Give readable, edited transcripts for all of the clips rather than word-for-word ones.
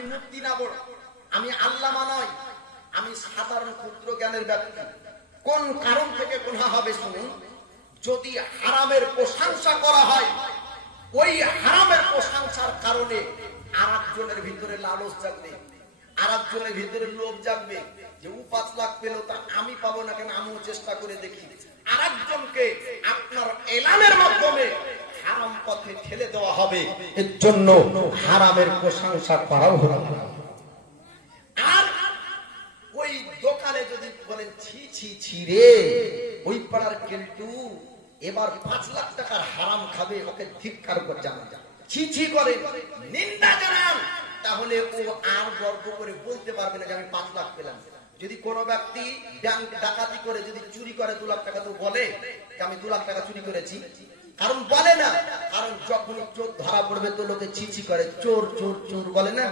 আমি মুক্তি না বড়, আমি আল্লামা নয়, আমি সাধারণ ক্ষুদ্র জ্ঞানের ব্যক্তি। কোন কারণ থেকে গুনাহ হবে শুনুন। যদি হারামের প্রশংসা করা হয়, ওই হারামের প্রশংসার কারণে আরেকজনের ভিতরে লালস জাগবে, আরেকজনের ভিতরে লোভ জাগবে যে ও 5 লাখ পেল, তা আমি পাবো না কেন, আমিও চেষ্টা করে দেখি। আরেকজনকে আপনার এলানের মাধ্যমে হারাম পথে ঠেলে দেওয়া হবে। এর জন্য হারামের প্রশংসা করাও হবে। আর ওই দোকানে যদি বলেন ছি ছি ছি রে, ওই পাড়ার কিন্তু এবার 5 লাখ টাকার হারাম খাবে, ওকে ধিক্কার করে জানা যায়, ছি ছি করে নিন্দা জানান, তাহলে ও আর গর্ব করে বলতে পারবে না যে আমি 5 লাখ পেলাম। যদি কোন ব্যক্তি ব্যাংক ডাকাতি করে যদি চুরি করে 2 লাখ টাকা, তো বলে যে আমি 2 লাখ টাকা চুরি করেছি? কারণ বলে না, কারণ যখন চোর ধরা পড়বে তো লোকে ছি ছি করে, চোর চোর চোর বলে না।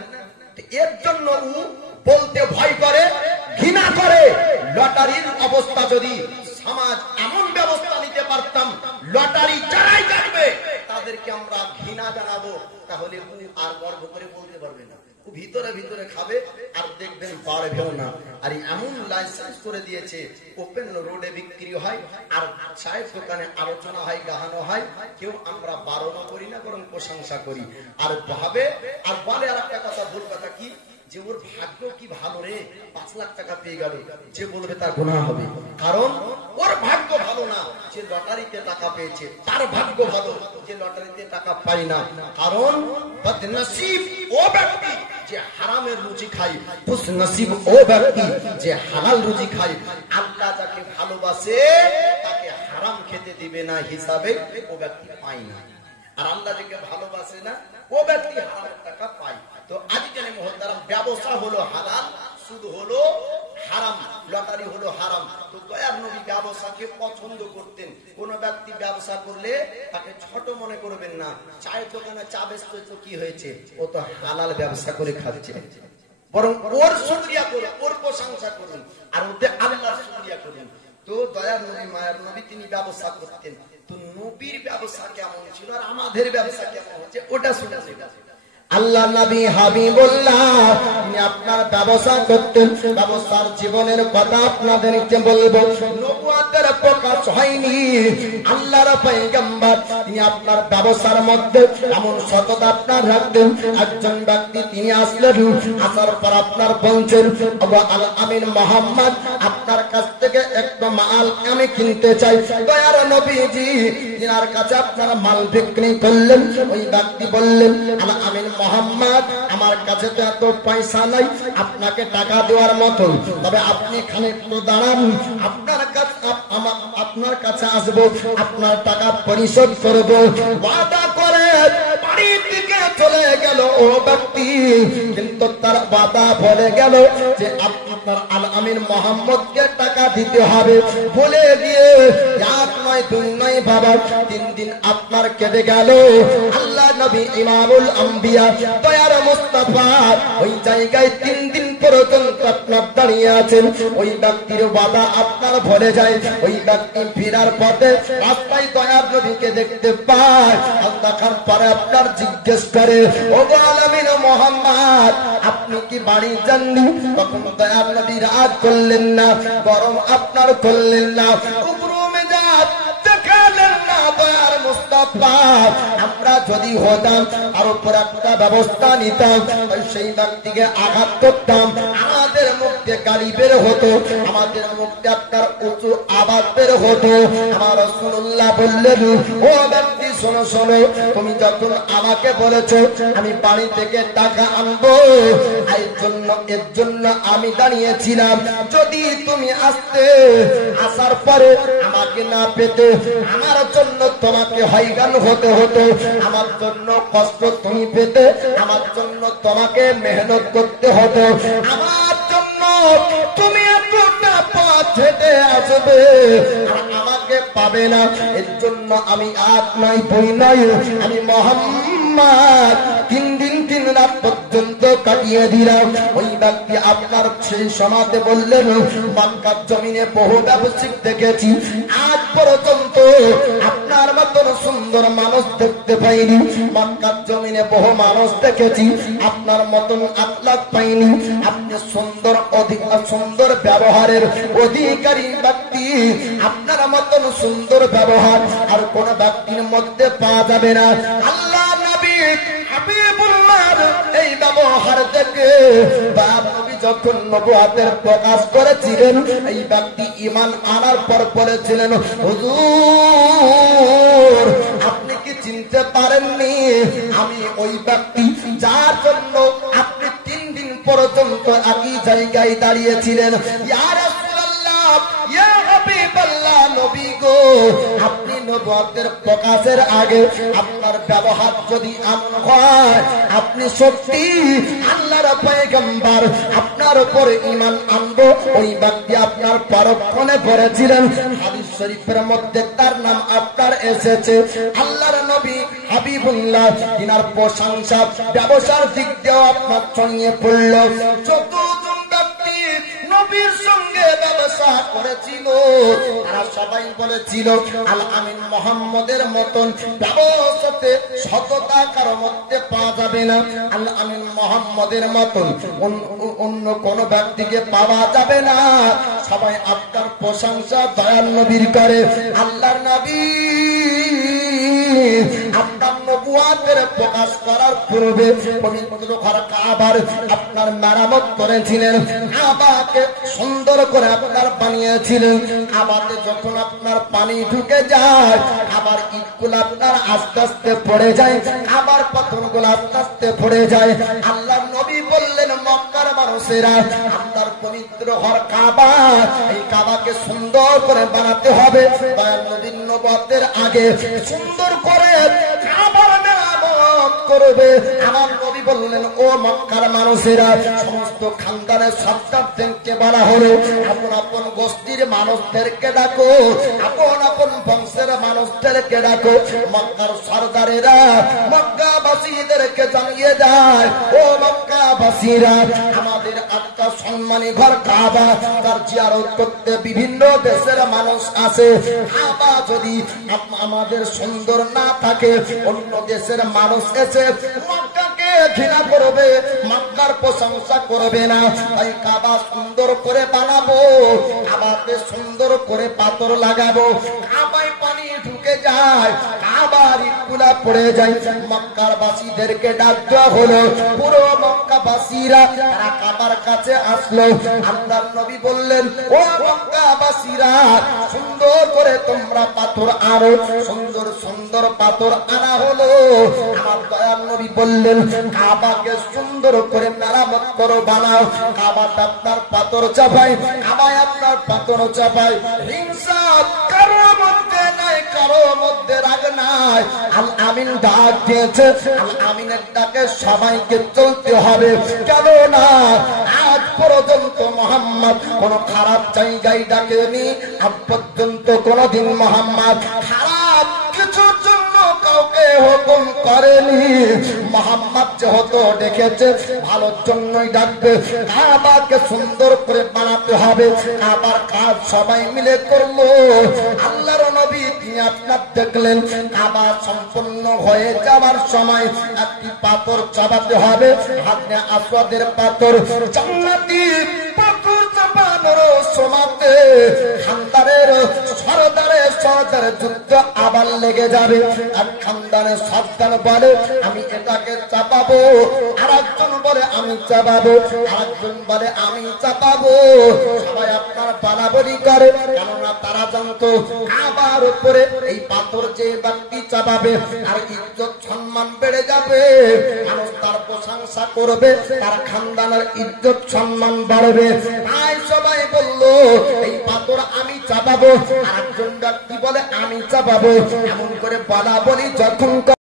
এর জন্য ও বলতে ভয় করে, ঘৃণা করে। লটারির অবস্থা যদি সমাজ এমন ব্যবস্থা নিতে পারতাম, লটারি যারাই কাটবে তাদেরকে আমরা ঘৃণা জানাবো, তাহলে ও আর গর্ব করে বলতে পারবে না। ও ভিতরে ভিতরে খাবে আর দেখবেন বাড়বেও না। আর এমন লাইসেন্স করে দিয়েছে, ওপেন রোডে বিক্রি হয়, আর চায়ের দোকানে আলোচনা হয়, গাহানো হয়। কেউ আমরা বারণও করি না, বরং প্রশংসা করি। আর ভাবে আর বলে আর একটা কথা, ভুল কথা কি, যে ওর ভাগ্য কি ভালো রে, 5 লাখ টাকা পেয়ে গেল। যে বলবে তার গুনাহ হবে, কারণ ওর ভাগ্য ভালো না। যে লটারিতে টাকা পেয়েছে তার ভাগ্য ভালো, যে লটারিতে টাকা পায় না। কারণ বদনসিব ও ব্যক্তি যে হারামের রুজি খায়, খুশনসিব ও ব্যক্তি যে হালাল রুজি খায়। আল্লাহ যাকে ভালোবাসে তাকে হারাম খেতে দিবে না হিসাবে ও ব্যক্তি পায় না, আর আল্লাহ যাকে ভালোবাসে না ও ব্যক্তি হারামের টাকা পায়। তো আজকাল মুহতারাম, ব্যবসা হলো হালাল, সুদ হলো হারাম, লটারি হলো হারাম। তো দয়ার নবী ব্যবসাকে পছন্দ করতেন। কোন ব্যক্তি ব্যবসা করলে তাকে ছোট মনে করবেন না। চায়ের দোকানে চা বেচতে তো কি হয়েছে, ও তো হালাল ব্যবসা করে খাচ্ছে, বরং ওর শুকরিয়া করুন, ওর প্রশংসা করুন, আর ওদের আল্লাহর শুকরিয়া করুন। তো দয়ার নবী মায়ার নবী তিনি ব্যবসা করতেন। তো নবীর ব্যবসা কেমন ছিল আর আমাদের ব্যবসা কেমন হচ্ছে, ওটা শুনে আল্লাহ নবী হাবিবুল্লাহ তিনি আপনার ব্যবসা করতেন। ব্যবসার জীবনের কথা আপনাদেরকে বলবো। নবুয়তের প্রকাশ হয়নি, আল্লাহর পয়গম্বর তিনি আপনার ব্যবসার মধ্যে এমন সততা আপনার রাখতেন। একজন ব্যক্তি তিনি আসলেন, আসার পর আপনার বলছেন, আল আমিন মোহাম্মদ আপনার কাছ থেকে একটু মাল আমি কিনতে চাই। দয়ার নবীজি তিনার কাছে আপনার মাল বিক্রি করলেন। ওই ব্যক্তি বললেন, আল আমিন মোহাম্মদ আমার কাছে তো এত পয়সা নাই আপনাকে টাকা দেওয়ার মতো, তবে আপনি এখানে একটু দাঁড়ান, আপনার কাছে আসবো, আপনার টাকা পরিশোধ করবো। ওয়াদা করে বাড়ি থেকে চলে গেল ও ব্যক্তি, কিন্তু তার ওয়াদা ভুলে গেল যে আপনার আল আমিন মোহাম্মদকে টাকা দিতে হবে। বলে দিয়ে 1 নয় 2 নয় বাবা 3 দিন আপনার কেটে গেল। আল্লাহ নবী ইমামুল আম্বিয়া দয়ার মুস্তাফা ওই জায়গায় 3 দিন পর্যন্ত আপনার দাঁড়িয়ে আছেন। ওই ব্যক্তির ওয়াদা আপনার ভুলে যায়। ওই ব্যক্তি ফেরার পথে রাস্তায় দয়ার নবীকে দেখতে পায়। আর দেখার পরে আপনার জিজ্ঞেস করে, ও আল আমিন মোহাম্মদ আপনি কি বাড়ি যাননি? তখন দয়ার নবী রাগ করলেন না, বরং আপনার করলেন না, উপরমে যাত দেখালেন না। দয়ার মুস্তাফা আমরা যদি হতাম আর উপর একটা ব্যবস্থা নিতাম, সেই ব্যক্তিকে আঘাত করতাম, আমাদের মুখে গালি বের হতো, আমাদের মুখে আপনার উঁচু আওয়াজ বের হতো। আমার রাসূলুল্লাহ বললেন, ও ব্যক্তি শোনো শোনো, তুমি যখন আমাকে বলেছো আমি বাড়ি থেকে টাকা আনবো, এর জন্য আমি দাঁড়িয়েছিলাম। যদি তুমি আসার পরে আমাকে না পেতে, আমার জন্য তোমাকে হয়রান হতে হতো, আমার জন্য কষ্ট তুমি পেতে, আমার জন্য তোমাকে মেহনত করতে হতো, আমার জন্য তুমি এতটা পথ হেঁটে আসবে আর আমাকে পাবে না। এর জন্য আমি 1 নয় 2 নয়, আমি মোহাম্মদ 3 দিন 3 রাত পর্যন্ত কাটিয়ে দিলাম। ওই ব্যক্তি আপনার সেই সমাজে বললেন, মক্কার জমিনে বহু ব্যবসায়িক দেখেছি, আজ পর্যন্ত আপনার মতন সুন্দর মানুষ দেখতে পাইনি। মক্কার জমিনে বহু মানুষ দেখেছি, আপনার মতন আখলাক পাইনি। আপনি সুন্দর ব্যবহারের অধিকারী ব্যক্তি, আপনার মতন সুন্দর ব্যবহার আর কোন ব্যক্তির মধ্যে পাওয়া যাবে না। আল্লাহ নবী হাবিবুল্লাহর এই ব্যবহার দেখে নবী যখন নবুয়তের প্রকাশ করেছিলেন, এই ব্যক্তি ঈমান আনার পর বলেছিলেন, হুজুর আপনি কি চিনতে পারেননি আমি ওই ব্যক্তি যার জন্য আপনি 3 দিন পর্যন্ত একই জায়গায় দাঁড়িয়েছিলেন? ইয়া রাসূলুল্লাহ, ইয়া হাবিবাল্লাহ, নবী গো, আপনি নবুয়তের প্রকাশের আগে আপনার ব্যবহার যদি এমন হয়, আপনি সত্যি আল্লাহর পয়গম্বর, আপনার উপরে ঈমান আনবো। ওই ব্যক্তি আপনার পরক্ষণে করেছিলেন, হাদিস শরীফের মধ্যে তার নাম আপনার এসেছে। আল্লাহর নবী হাবিবুল্লাহ, তিনার প্রশংসা ব্যবসার দিক দিয়েও আপনার ছড়িয়ে পড়ল। যতজন ব্যক্তি নবীর সঙ্গে ব্যবসা করেছিল, তারা সবাই বলেছিল, আল আমিন মুহাম্মদের মতন ব্যবসাতে সততা কারো মধ্যে পাওয়া যাবে না। আল আমিন মুহাম্মদের মতন অন্য কোন ব্যক্তিকে পাওয়া যাবে না। সবাই আপনার প্রশংসা দয়াল নবীর করে। আল্লাহর নবী আপনার নবুয়তের প্রকাশ করার পূর্বে পবিত্র ঘর কাবার আপনার মেরামত করেছিলেন, কাবাকে সুন্দর করে আপনার বানিয়েছিলেন। কাবাতে যখন আপনার পানি ঢুকে যায়, কাবার ইটগুলো আপনার আস্তে আস্তে পড়ে যায়, কাবার পাথরগুলো আস্তে আস্তে পড়ে যায়। আল্লাহর নবী বললেন, মক্কার মানুষেরা, আপনার পবিত্র ঘর কাবা, এই কাবাকে সুন্দর করে বানাতে হবে। দয়াল নবীর নবুয়তের আগে সুন্দর করে কাবার মেরামত করবে। আমার নবী বললেন, ও মক্কার মানুষেরা, সমস্ত খানদানের সর্দারদেরকে বলা হলো, আপন আপন গোষ্ঠীর মানুষদেরকে ডাকো, আপন আপন বংশের মানুষদেরকে ডাকো। মক্কার সর্দারেরা মক্কাবাসীদেরকে জানিয়ে দেয়, ও মক্কাবাসীরা, আমাদের একটা সম্মানী ঘর কাবা, তার জিয়ারত করতে বিভিন্ন দেশের মানুষ আসে। কাবা যদি আমাদের সুন্দর না থাকে, অন্য দেশের মানুষ এসে মক্কাকে ঘৃণা করবে, মক্কার প্রশংসা করবে না। তাই কাবা সুন্দর করে বানাবো, কাবাতে সুন্দর করে পাথর লাগাবো, কাবায় পানি ঢুকে যায়, কাবার ইটগুলা পড়ে যায়। মক্কার বাসীদেরকে ডাক দেওয়া হলো, পুরো মক্কাবাসীরা তারা কাবার কাছে আসলো। আল্লাহর নবী বললেন, ও মক্কাবাসীরা, সুন্দর করে তোমরা পাথর আনো। সুন্দর সুন্দর পাথর আনা হলো। আমার দয়াল নবী বললেন, কাবাকে সুন্দর করে মেরামত করো, বানাও। কাবাটা আপনার পাথর চাপাই, কাবায় আপনার পাথর চাপাই। হিংসা কারো মধ্যে নাই, কারো মধ্যে রাগ নাই। আল আমিন ডাক দিয়েছে, আল আমিনের ডাকে সবাইকে চলতে হবে। কেন না আজ পর্যন্ত মোহাম্মদ কোন খারাপ জায়গায় ডাকেনি, আজ পর্যন্ত কোনদিন মোহাম্মদ খারাপ কিছুর জন্য কাউকে হুকুম করেনি। মোহাম্মদ যেহেতু ডেকেছে ভালোর জন্যই ডাকবে। কাবাকে সুন্দর করে বানাতে হবে, কাবার কাজ সবাই মিলে করলো। আল্লাহর নবী তিনি আপনার দেখলেন, কাবা সম্পূর্ণ হয়ে যাওয়ার সময় একটি পাথর চাপাতে হবে, হাতে আসওয়াদের পাথর, জান্নাতি পাথর চাপানোর সময়তে খানদানের সরদারের যুদ্ধ আবার লেগে যাবে। আর খানদানের সর্দার বলে, আমি এটাকে চাপাবো, আর একজন বলে আমি চাপাবো, আর একজন বলে আমি চাপাবো। সবাই আপনার বাড়াবাড়ি করে, কেননা তারা জানতো কাবার উপরে এই পাথর যে ব্যক্তি চাপাবে আর ইজ্জত সম্মান বেড়ে যাবে, মানুষ তার প্রশংসা করবে, তার খানদানের ইজ্জত সম্মান বাড়বে। তাই সবাই বললো, এই পাথর আমি চাপাবো, আর একজন ব্যক্তি বলে আমি চাপাবো। এমন করে বলা বলি যখন